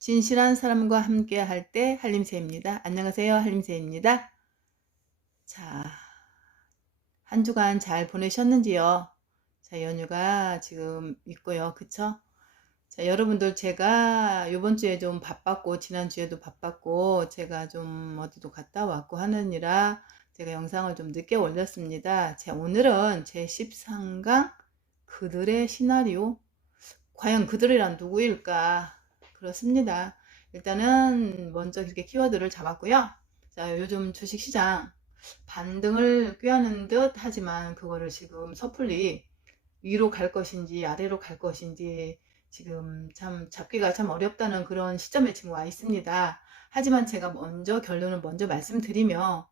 진실한 사람과 함께 할 때 한림새입니다. 안녕하세요. 한림새입니다. 자, 한 주간 잘 보내셨는지요? 자, 연휴가 지금 있고요. 그쵸? 자, 여러분들 제가 이번 주에 좀 바빴고 지난주에도 바빴고 제가 좀 어디도 갔다 왔고 하느니라 제가 영상을 좀 늦게 올렸습니다. 오늘은 제 13강 그들의 시나리오, 과연 그들이란 누구일까? 그렇습니다. 일단은 먼저 이렇게 키워드를 잡았고요. 자, 요즘 주식시장 반등을 꾀하는 듯 하지만 그거를 지금 섣불리 위로 갈 것인지 아래로 갈 것인지 지금 참 잡기가 참 어렵다는 그런 시점에 지금 와 있습니다. 하지만 제가 결론을 먼저 말씀드리며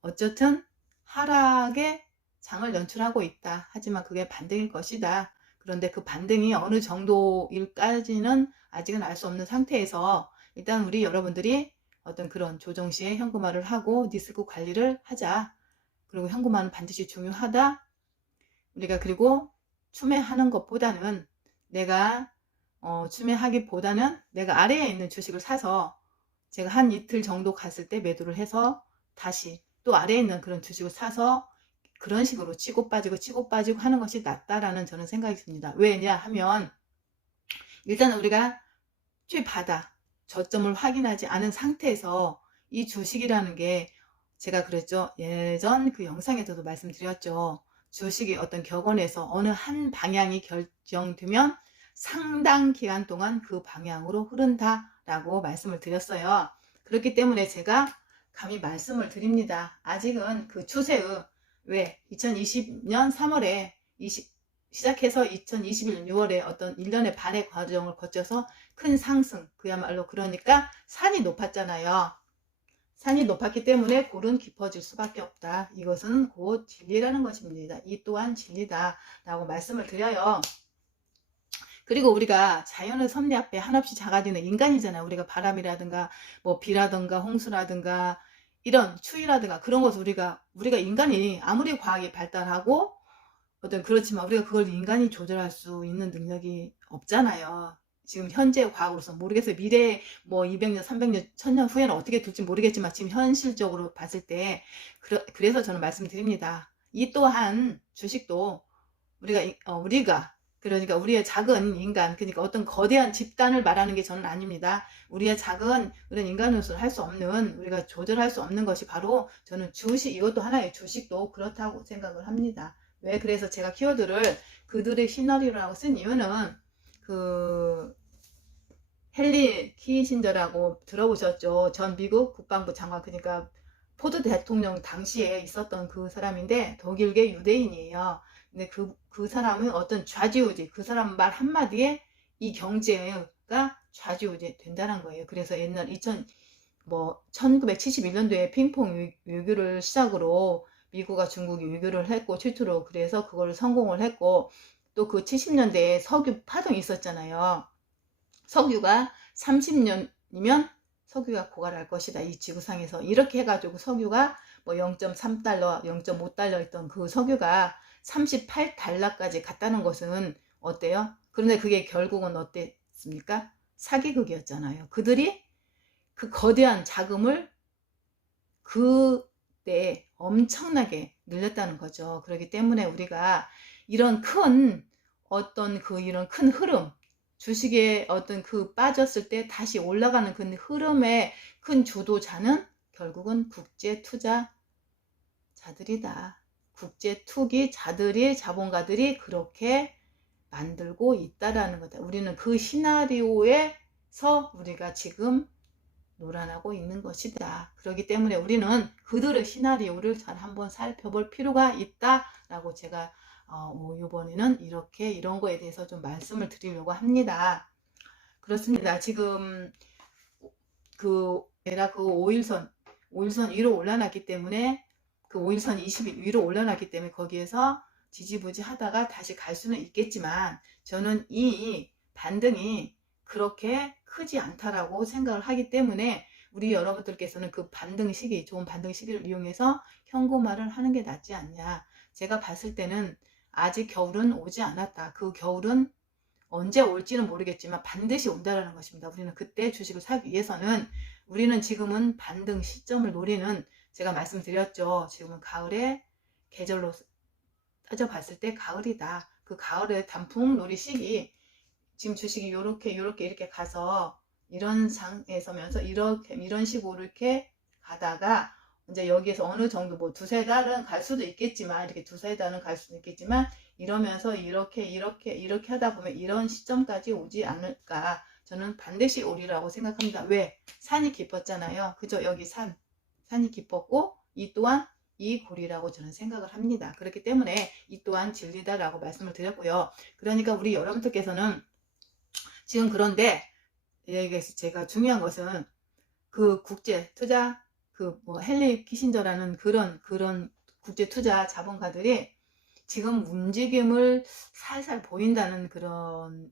어쨌든 하락의 장을 연출하고 있다. 하지만 그게 반등일 것이다. 그런데 그 반등이 어느 정도일까지는 아직은 알 수 없는 상태에서 일단 우리 여러분들이 어떤 그런 조정 시에 현금화를 하고 리스크 관리를 하자. 그리고 현금화는 반드시 중요하다. 우리가 그리고 추매하는 것보다는 내가 추매하기보다는 내가 아래에 있는 주식을 사서 제가 한 이틀 정도 갔을 때 매도를 해서 다시 또 아래에 있는 그런 주식을 사서 그런 식으로 치고 빠지고 하는 것이 낫다라는 저는 생각이 듭니다. 왜냐 하면 일단 우리가 바닥 저점을 확인하지 않은 상태에서 이 주식이라는 게 제가 그랬죠. 예전 그 영상에서도 말씀드렸죠. 주식이 어떤 격언에서 어느 한 방향이 결정되면 상당 기간 동안 그 방향으로 흐른다라고 말씀을 드렸어요. 그렇기 때문에 제가 감히 말씀을 드립니다. 아직은 그 추세의 왜 2020년 3월에 시작해서 2021년 6월에 어떤 1년의 반의 과정을 거쳐서 큰 상승, 그야말로 그러니까 산이 높았잖아요. 산이 높았기 때문에 골은 깊어질 수밖에 없다. 이것은 곧 진리라는 것입니다. 이 또한 진리다 라고 말씀을 드려요. 그리고 우리가 자연의 섭리 앞에 한없이 작아지는 인간이잖아요. 우리가 바람이라든가 뭐 비라든가 홍수라든가 이런 추위라든가 그런 것을 우리가 인간이 아무리 과학이 발달하고 그렇지만 우리가 그걸 인간이 조절할 수 있는 능력이 없잖아요. 지금 현재 과학으로서 모르겠어요. 미래에 뭐 200년, 300년, 1000년 후에는 어떻게 될지 모르겠지만 지금 현실적으로 봤을 때 그래서 저는 말씀드립니다. 이 또한 주식도 우리가 그러니까 우리의 작은 인간, 그러니까 어떤 거대한 집단을 말하는 게 저는 아닙니다. 우리의 작은 그런 인간으로서 할 수 없는, 우리가 조절할 수 없는 것이 바로 저는 이것도 하나의 주식도 그렇다고 생각을 합니다. 왜? 그래서 제가 키워드를 그들의 시나리오라고 쓴 이유는 헨리 키신저라고 들어보셨죠? 전 미국 국방부 장관, 그러니까 포드 대통령 당시에 있었던 그 사람인데 독일계 유대인이에요. 근데 그 사람은 어떤 좌지우지, 그 사람 말 한마디에 이 경제가 좌지우지 된다는 거예요. 그래서 옛날 1971년도에 핑퐁 외교를 시작으로 미국과 중국이 외교를 했고 최초로 그래서 그걸 성공을 했고 또 그 70년대에 석유 파동이 있었잖아요. 석유가 30년이면 석유가 고갈할 것이다. 이 지구상에서 이렇게 해가지고 석유가 뭐 0.3달러, 0.5달러 있던 그 석유가 38달러까지 갔다는 것은 어때요? 그런데 그게 결국은 어땠습니까? 사기극이었잖아요. 그들이 그 거대한 자금을 그때 엄청나게 늘렸다는 거죠. 그렇기 때문에 우리가 이런 이런 큰 흐름, 주식에 어떤 빠졌을 때 다시 올라가는 그 흐름의 큰 주도자는 결국은 국제 투자자들이다. 국제 투기자들이, 자본가들이 그렇게 만들고 있다라는 거다. 우리는 그 시나리오에서 우리가 지금 놀아나고 있는 것이다. 그렇기 때문에 우리는 그들의 시나리오를 잘 한번 살펴볼 필요가 있다라고 제가 이번에는 이런 거에 대해서 좀 말씀을 드리려고 합니다. 그렇습니다. 지금 내가 5일선 위로 올라놨기 때문에 그 5일선 20일 위로 올라놨기 때문에 거기에서 지지부지 하다가 다시 갈 수는 있겠지만 저는 이 반등이 그렇게 크지 않다라고 생각을 하기 때문에 우리 여러분들께서는 그 좋은 반등 시기를 이용해서 현금화를 하는 게 낫지 않냐. 제가 봤을 때는 아직 겨울은 오지 않았다. 그 겨울은 언제 올지는 모르겠지만 반드시 온다라는 것입니다. 우리는 그때 주식을 사기 위해서는 우리는 지금은 반등 시점을 노리는, 제가 말씀드렸죠. 지금은 가을에 계절로 따져봤을 때 가을이다. 그 가을에 단풍놀이 시기, 지금 주식이 요렇게 이렇게 가서 이런 상에 서면서 이런 식으로 이렇게 가다가 이제 여기에서 어느 정도 뭐 두세 달은 갈 수도 있겠지만, 이렇게 두세 달은 갈 수도 있겠지만, 이러면서 이렇게 하다 보면 이런 시점까지 오지 않을까. 저는 반드시 오리라고 생각합니다. 왜? 산이 깊었잖아요. 그죠? 여기 산이 깊었고, 이 또한 이 고리라고 저는 생각을 합니다. 그렇기 때문에 이 또한 진리다라고 말씀을 드렸고요. 그러니까 우리 여러분들께서는 지금, 그런데 여기에서 제가 중요한 것은 그 국제 투자, 그 뭐 헨리 키신저라는 그런 국제 투자 자본가들이 지금 움직임을 살살 보인다는 그런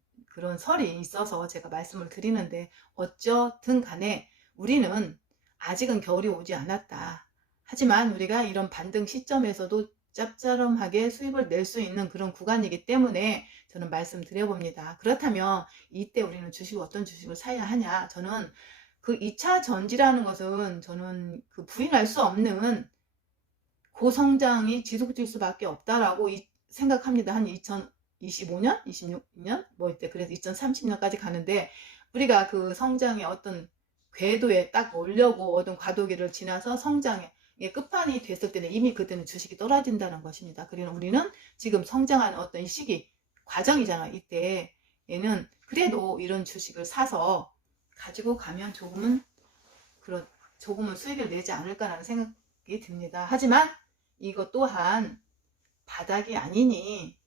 설이 있어서 제가 말씀을 드리는데, 어쩌든 간에 우리는 아직은 겨울이 오지 않았다. 하지만 우리가 이런 반등 시점에서도 짭짤하게 수입을 낼 수 있는 그런 구간이기 때문에 저는 말씀드려봅니다. 그렇다면 이때 우리는 어떤 주식을 사야 하냐? 저는 그 2차 전지라는 것은 저는 그 부인할 수 없는 고성장이 지속될 수밖에 없다라고 생각합니다. 한 2025년, 26년, 뭐 이때 그래서 2030년까지 가는데, 우리가 그 성장의 어떤 궤도에 딱 오려고 어떤 과도기를 지나서 성장의 끝판이 됐을 때는 이미 그때는 주식이 떨어진다는 것입니다. 그리고 우리는 지금 성장하는 어떤 시기, 과정이잖아. 이때 얘는 그래도 이런 주식을 사서 가지고 가면 조금은 수익을 내지 않을까라는 생각이 듭니다. 하지만 이것 또한 바닥이 아니니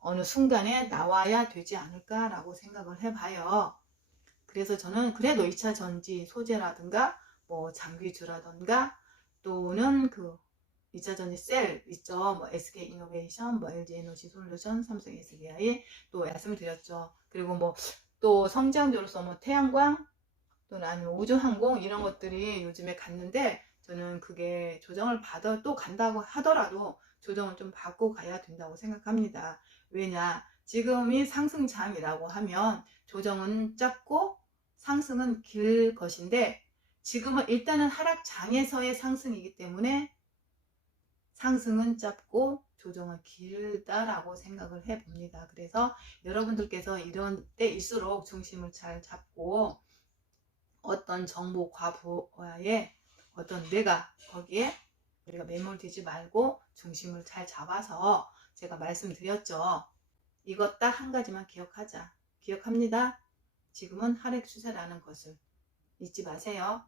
어느 순간에 나와야 되지 않을까라고 생각을 해봐요. 그래서 저는 그래도 2차 전지 소재라든가 뭐 장귀주라든가 또는 그 2차 전지 셀 있죠. 뭐 SK 이노베이션, 뭐 LG 에너지 솔루션, 삼성 SDI 또 말씀을 드렸죠. 그리고 뭐 또 성장주로서 뭐 태양광 또는 아니면 우주항공 이런 것들이 요즘에 갔는데, 저는 그게 조정을 받아 또 간다고 하더라도 조정을 좀 받고 가야 된다고 생각합니다. 왜냐? 지금이 상승장이라고 하면 조정은 짧고 상승은 길 것인데, 지금은 일단은 하락장에서의 상승이기 때문에 상승은 짧고 조정은 길다라고 생각을 해봅니다. 그래서 여러분들께서 이런 때일수록 중심을 잘 잡고 어떤 정보 과부하에 어떤 내가 거기에 우리가 매몰되지 말고 중심을 잘 잡아서, 제가 말씀드렸죠. 이것 딱 한 가지만 기억하자. 기억합니다. 지금은 하락 추세라는 것을 잊지 마세요.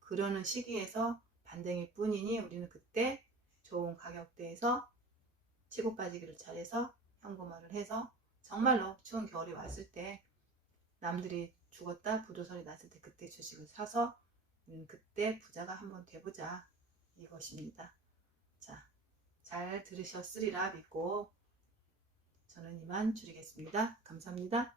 그러는 시기에서 반등일 뿐이니 우리는 그때 좋은 가격대에서 치고 빠지기를 잘해서 현금화를 해서 정말로 추운 겨울이 왔을 때, 남들이 죽었다 부도설이 났을 때 그때 주식을 사서 그때 부자가 한번 돼보자, 이것입니다. 자, 잘 들으셨으리라 믿고 저는 이만 줄이겠습니다. 감사합니다.